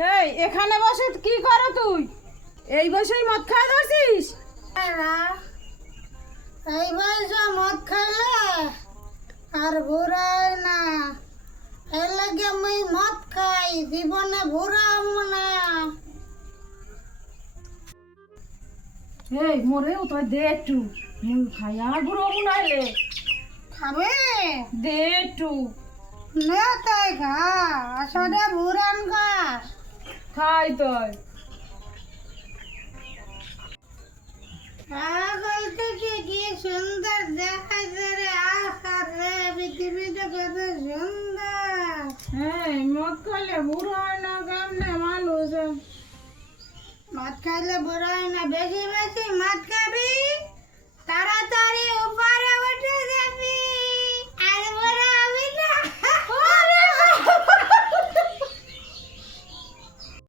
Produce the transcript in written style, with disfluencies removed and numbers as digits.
হেই, এখানে বসে কি করো তুই? এই বসেই মদ খাওয়া ধরছিস? এই বয়সে মদ খাইলে আর ঘুরায় না। এর লাগে আমি মদ খাই, জীবনে ঘুরাম না। এই মোরেও তো দে একটু, মুই খাই আর বুড়ো মুনাইলে খাবে দে একটু। না তাই খা, আসলে ঘুরান খা। খাই তোর। পাগল থেকে কি সুন্দর দেখাইছে রে, আহা রে, পৃথিবীটা কত সুন্দর। হ্যাঁ, মদ খাইলে বুড়ো হয় না কেমনে মানুষ? মদ খাইলে বুড়ো হয় না, বেশি বেশি মদ খাবি, তাড়াতাড়ি উপরে